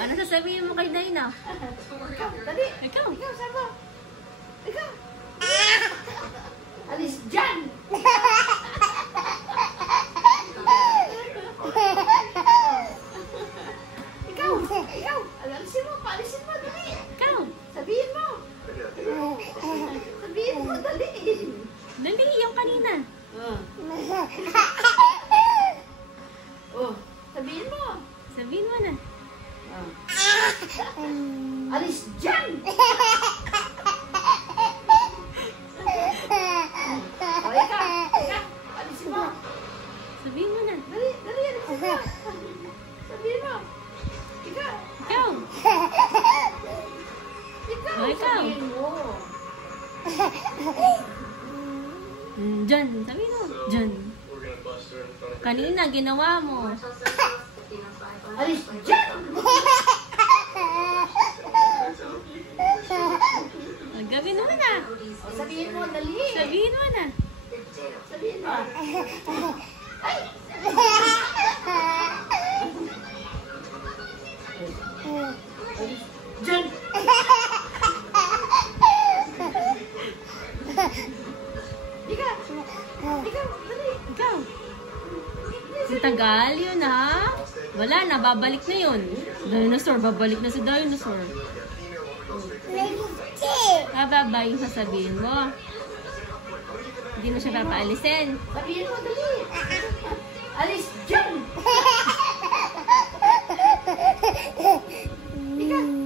Ano sasabihin mo kay Dina? Dali. Ikaw. Ikaw, sama. Ikaw. Alis dyan! Ikaw. Alisin mo, paalisin mo, dali. Ikaw. Sabihin mo. Sabihin mo, dali. Dali, yung kanina. Oh, sabihin mo. Sabihin mo na. Alis dyan! O, ikaw. Alisin mo. Sabihin mo na. Dali, alisin mo. Sabihin mo. Ikaw. Ikaw. Ikaw. O, ikaw. Sabihin mo. Diyan. Sabihin mo. Diyan. Kanina, ginawa mo. Alis dyan! Gawin mo na. O, sabihin mo, dali. Sabihin mo na. Sabihin mo. Ay! Alis dyan! Ikaw! Ikaw! Dali! Ikaw. Ang tagal yun, ha? Wala na, babalik na yun. Dinosaur, babalik na si Dinosaur. Bababa yung sasabihin mo. Hindi mo siya papaalisin. Sabihin mo, dali! Alis dyan! Ikaw!